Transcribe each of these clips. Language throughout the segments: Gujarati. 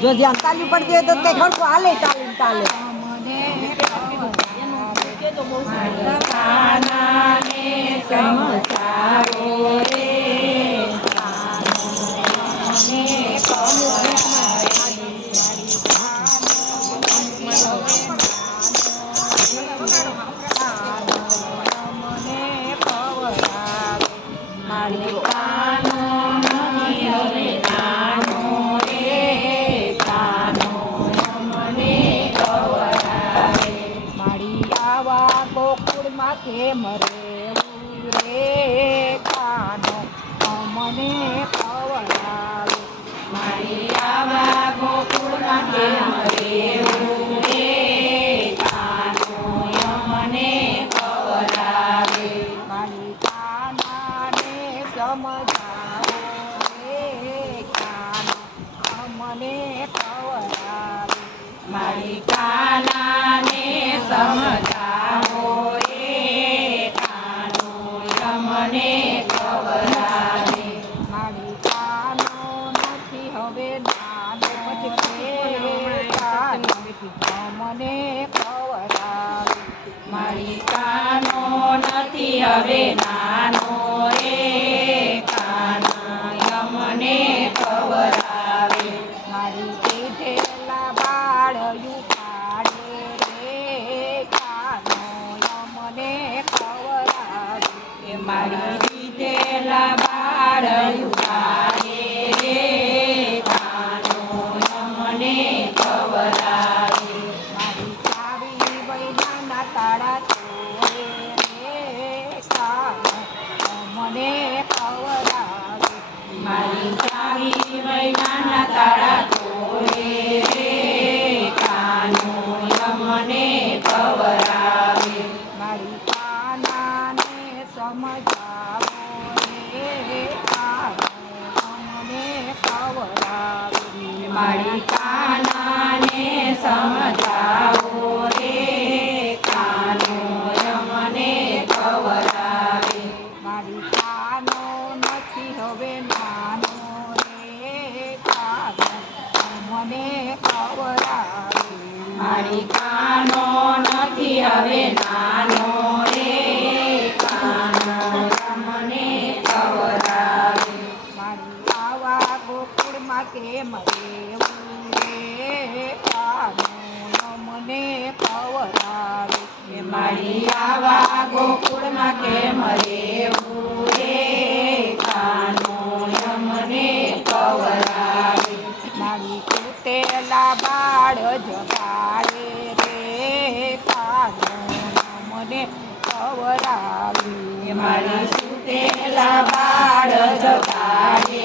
જો જ્યાં તાલી પડતી હોય તો તે ખડકો હાલે તાલી તાલે મારા સમજાવો રે કાનો મને ખવડાવે મારી કાનાને સમજાવો રે કાનો મને ખવડાવે. મારી કાનો નથી હવે નાનો રે કાનો મને ખવડાવે. મારી કાનો નથી હવે નાનો ખવડાવે સમજાવો રે કાનો મને ખવડાવે મારી કાનાને સમજાવો રે કાનો મને ખવડાવે. મારી કાનો નથી હવે નાનો રે કાનો મને ખવડાવે. મારી કાનો નથી હવે નાનો કેમ રેવું રે કાનો મને એ મારી આવા ગોકુળમાં કે મરે રે કાનો મારી બાળ જગાડે રે. કાનો મને ખવડાવે મારી સુતેલા બાળ જગાડે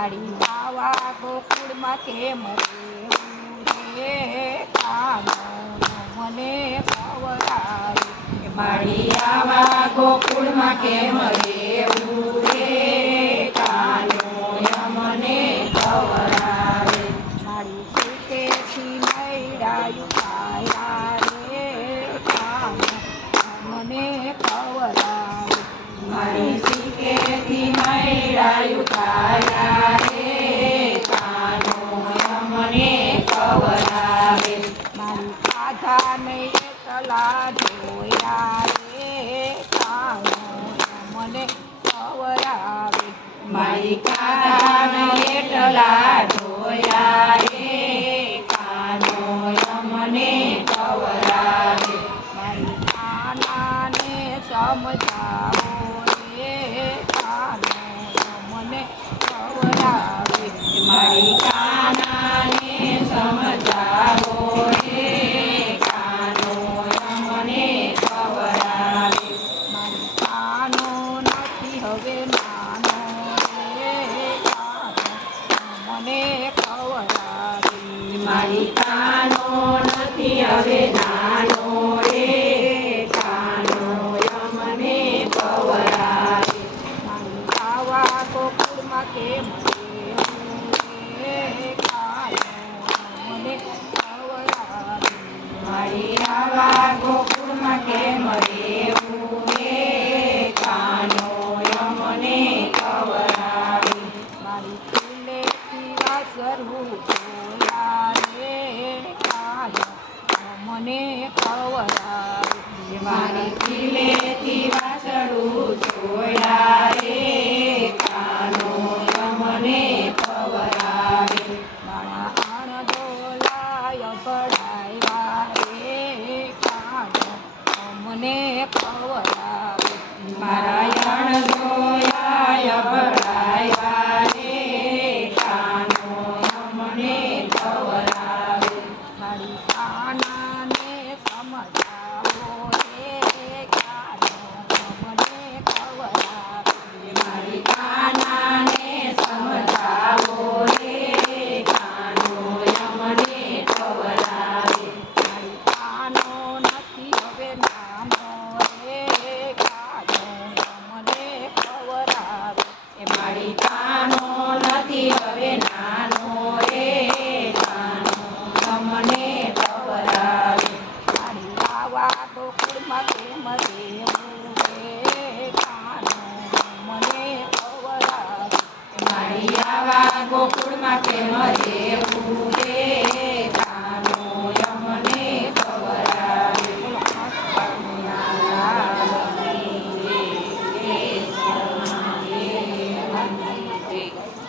મારી માવા ગોકુળમાં કેમ રે મને ખવડાવે. મારી આવા ગોકુળમાં કેમ રેવું કેથી મૈડાયું ખાયા રે કાનો અમને ખવડાવે. આધા નહીં એકલા જોયા રે કાનો અમને સમજાવો મને ખવડાવે. મારી કાનાને સમજ. મને ખવડાવ મારી ખીલેથી વાસળું કાનો મને ખવડાવે મારા આણ બોલાય પડાવ્યા રે કાનો મને